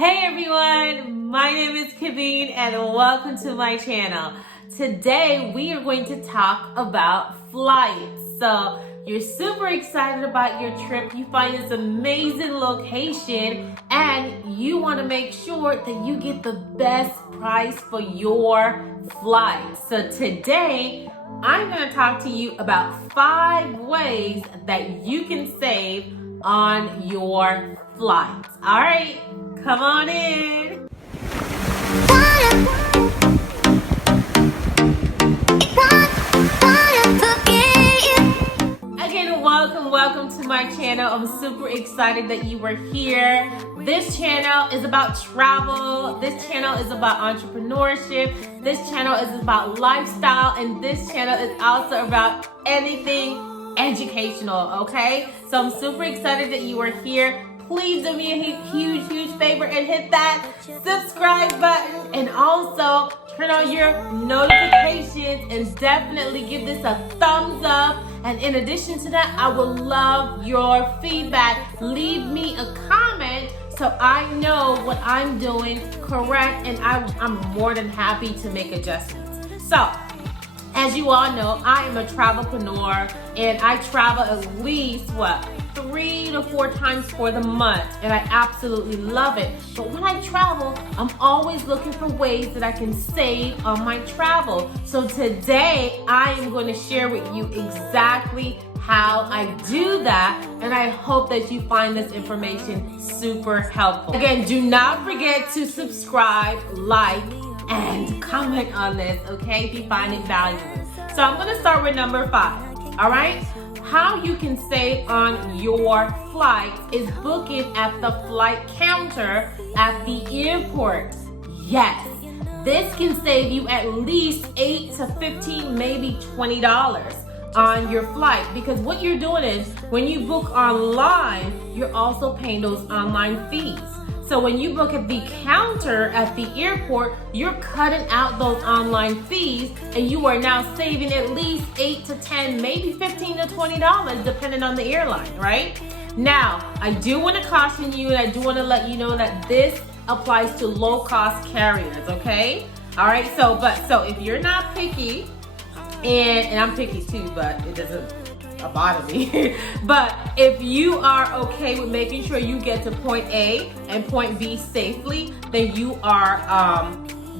Hey everyone, my name is Kaveen and welcome to my channel. Today we are going to talk about flights. So you're super excited about your trip, you find this amazing location and you want to make sure that you get the best price for your flight. So today I'm going to talk to you about 5 ways that you can save on your flights. All right, come on in. Again, welcome to my channel. I'm super excited that you are here. This channel is about travel. This channel is about entrepreneurship. This channel is about lifestyle. And this channel is also about anything educational, okay? So I'm super excited that you are here. Please do me a huge favor and hit that subscribe button and also turn on your notifications and definitely give this a thumbs up. And in addition to that, I would love your feedback. Leave me a comment so I know what I'm doing correct, and I'm more than happy to make adjustments. So, as you all know, I am a travelpreneur and I travel at least, 3 to 4 times for the month, and I absolutely love it. But when I travel, I'm always looking for ways that I can save on my travel. So today, I am going to share with you exactly how I do that, and I hope that you find this information super helpful. Again, do not forget to subscribe, like, and comment on this, okay, if you find it valuable. So I'm going to start with number 5, all right? How you can save on your flight is booking at the flight counter at the airport. Yes, this can save you at least $8 to $15, maybe $20 on your flight, because what you're doing is when you book online, you're also paying those online fees. So when you book at the counter at the airport, you're cutting out those online fees and you are now saving at least $8 to $10, maybe $15 to $20, depending on the airline, right? Now, I do want to caution you and I do want to let you know that this applies to low-cost carriers, okay? All right, so if you're not picky, and I'm picky too, but it doesn't bother me. But if you are okay with making sure you get to point A and point B safely, then you are,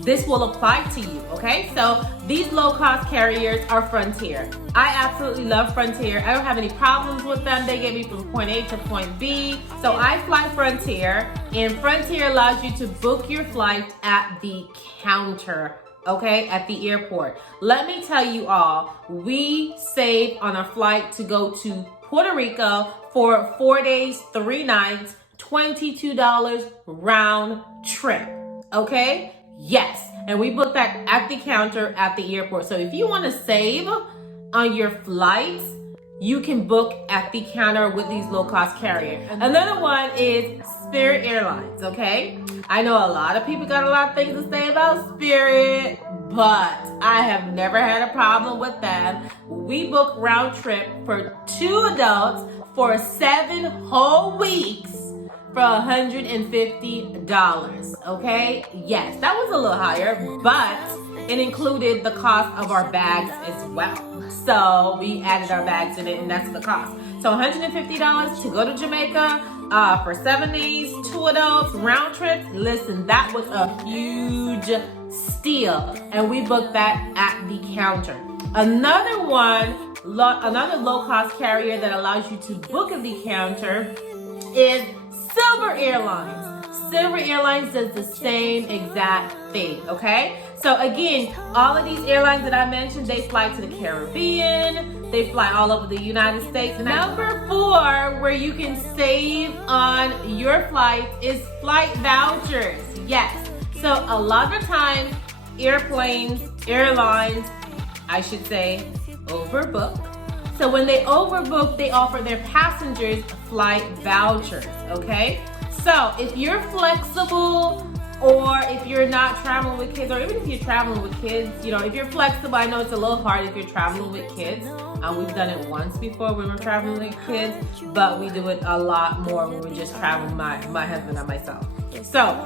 this will apply to you, okay? So these low-cost carriers are Frontier. I absolutely love Frontier. I don't have any problems with them. They get me from point A to point B. So I fly Frontier, and Frontier allows you to book your flight at the counter, okay, at the airport. Let me tell you all, we saved on a flight to go to Puerto Rico for 4 days, 3 nights, $22 round trip, okay? Yes, and we booked that at the counter at the airport. So if you want to save on your flights, you can book at the counter with these low-cost carriers. Another one is Spirit Airlines, okay? I know a lot of people got a lot of things to say about Spirit, but I have never had a problem with them. We booked round trip for 2 adults for 7 whole weeks for $150, okay? Yes, that was a little higher, but it included the cost of our bags as well. So we added our bags in it, and that's the cost. So $150 to go to Jamaica for 7 days, 2 adults, round trip. Listen, that was a huge steal, and we booked that at the counter. Another low-cost carrier that allows you to book at the counter is Silver Airlines. Silver Airlines does the same exact thing, okay? So again, all of these airlines that I mentioned, they fly to the Caribbean, they fly all over the United States. Number 4, where you can save on your flights is flight vouchers. Yes, so a lot of times, airlines, I should say, overbook. So when they overbook, they offer their passengers flight vouchers, okay? So if you're flexible, or if you're not traveling with kids, or even if you're traveling with kids, you know, if you're flexible, I know it's a little hard if you're traveling with kids. We've done it once before when we're traveling with kids, but we do it a lot more when we're just traveling, my husband and myself. So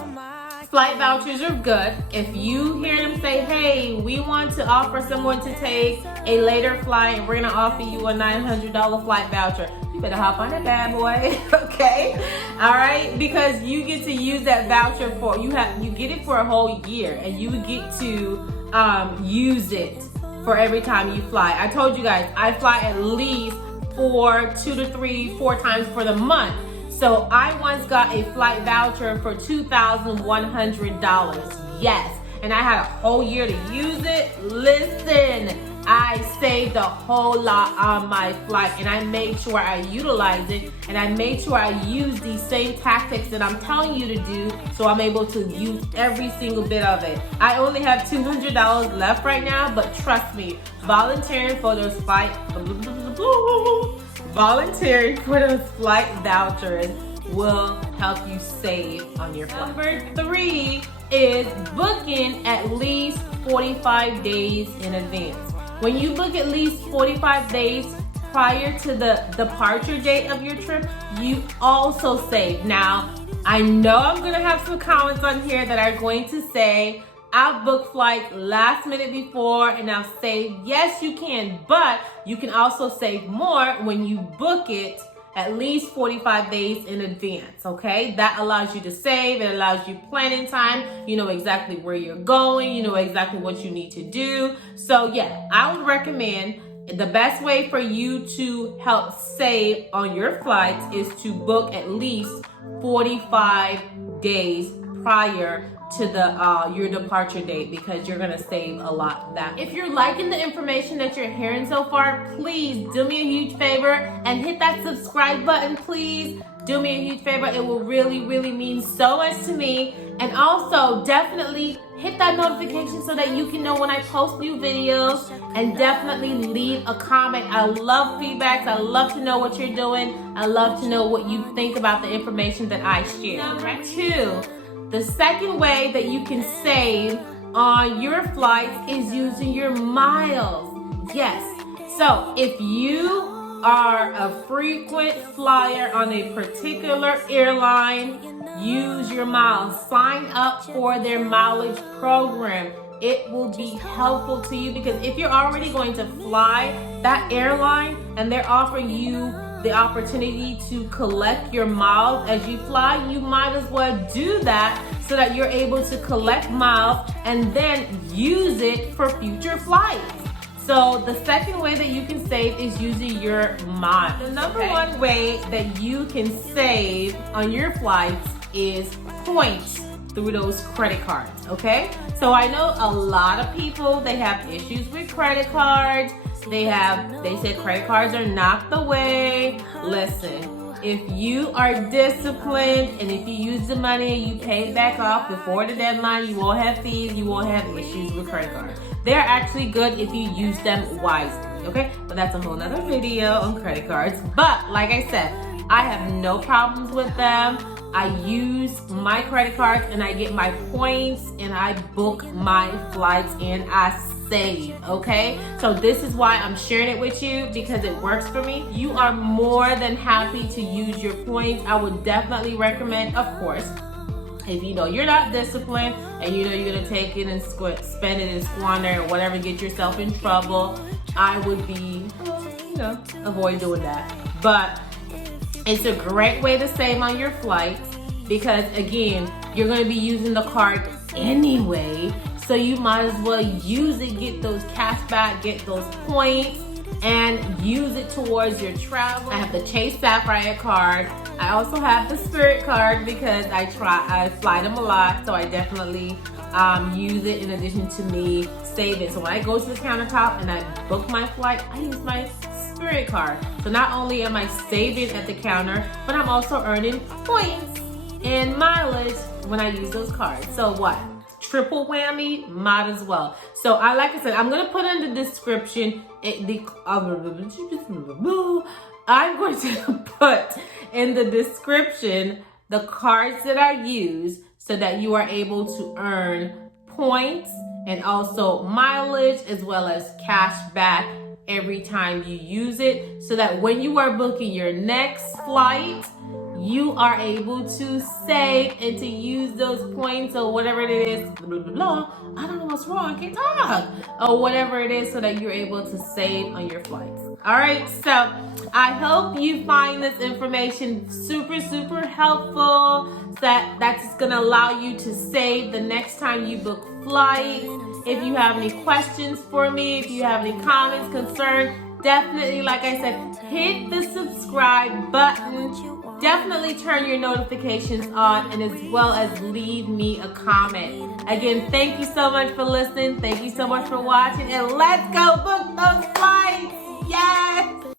flight vouchers are good. If you hear them say, hey, we want to offer someone to take a later flight and we're gonna offer you a $900 flight voucher, you better hop on that bad boy, okay? All right, because you get to use that voucher for, you get it for a whole year, and you get to use it for every time you fly. I told you guys, I fly at least 2 to 3, 4 times for the month. So I once got a flight voucher for $2,100. Yes, and I had a whole year to use it. Listen, I saved a whole lot on my flight, and I made sure I utilized it, and I made sure I used these same tactics that I'm telling you to do, so I'm able to use every single bit of it. I only have $200 left right now, but trust me, volunteering for those flight vouchers will help you save on your flight. Number 3 is booking at least 45 days in advance. When you book at least 45 days prior to the departure date of your trip, you also save. Now, I know I'm gonna have some comments on here that are going to say, I've booked flights last minute before and I've saved. Yes, you can, but you can also save more when you book it at least 45 days in advance, okay? That allows you to save, it allows you planning time, you know exactly where you're going, you know exactly what you need to do. So yeah, I would recommend the best way for you to help save on your flights is to book at least 45 days prior to your departure date, because you're gonna save a lot that. If you're liking the information that you're hearing so far, please do me a huge favor and hit that subscribe button, please. Do me a huge favor. It will really, really mean so much to me. And also definitely hit that notification so that you can know when I post new videos, and definitely leave a comment. I love feedbacks. I love to know what you're doing. I love to know what you think about the information that I share. Number 2, the second way that you can save on your flights is using your miles. Yes. So if you are a frequent flyer on a particular airline, use your miles. Sign up for their mileage program. It will be helpful to you, because if you're already going to fly that airline and they're offering you the opportunity to collect your miles as you fly, you might as well do that so that you're able to collect miles and then use it for future flights. So the second way that you can save is using your miles. The number one way that you can save on your flights is points through those credit cards, okay? So I know a lot of people, they have issues with credit cards. They said credit cards are not the way. Listen, if you are disciplined and if you use the money and you pay it back off before the deadline, you won't have fees, you won't have issues with credit cards. They're actually good if you use them wisely, okay? But that's a whole nother video on credit cards. But like I said, I have no problems with them. I use my credit cards and I get my points and I book my flights and I save, okay? So this is why I'm sharing it with you, because it works for me. You are more than happy to use your points. I would definitely recommend, of course, if you know you're not disciplined and you know you're gonna take it and spend it and squander or whatever, get yourself in trouble, I would be, avoid doing that. But it's a great way to save on your flights, because again, you're gonna be using the card anyway, so you might as well use it, get those cash back, get those points, and use it towards your travel. I have the Chase Sapphire card. I also have the Spirit card because I fly them a lot, so I definitely use it in addition to me saving. So when I go to the countertop and I book my flight, I use my Spirit card. So not only am I saving at the counter, but I'm also earning points and mileage when I use those cards. So what? Triple whammy, might as well. So like I said, I'm gonna put in the description, I'm going to put in the description the cards that I use so that you are able to earn points and also mileage as well as cash back every time you use it, so that when you are booking your next flight, you are able to save and to use those points or whatever it is. Blah, blah, blah. I don't know what's wrong. I can't talk. Or whatever it is so that you're able to save on your flights. All right. So I hope you find this information super, super helpful. So that's going to allow you to save the next time you book flights. If you have any questions for me, if you have any comments, concerns, definitely, like I said, hit the subscribe button. Definitely turn your notifications on, and as well as leave me a comment. Again, thank you so much for listening. Thank you so much for watching, and let's go book those flights. Yes!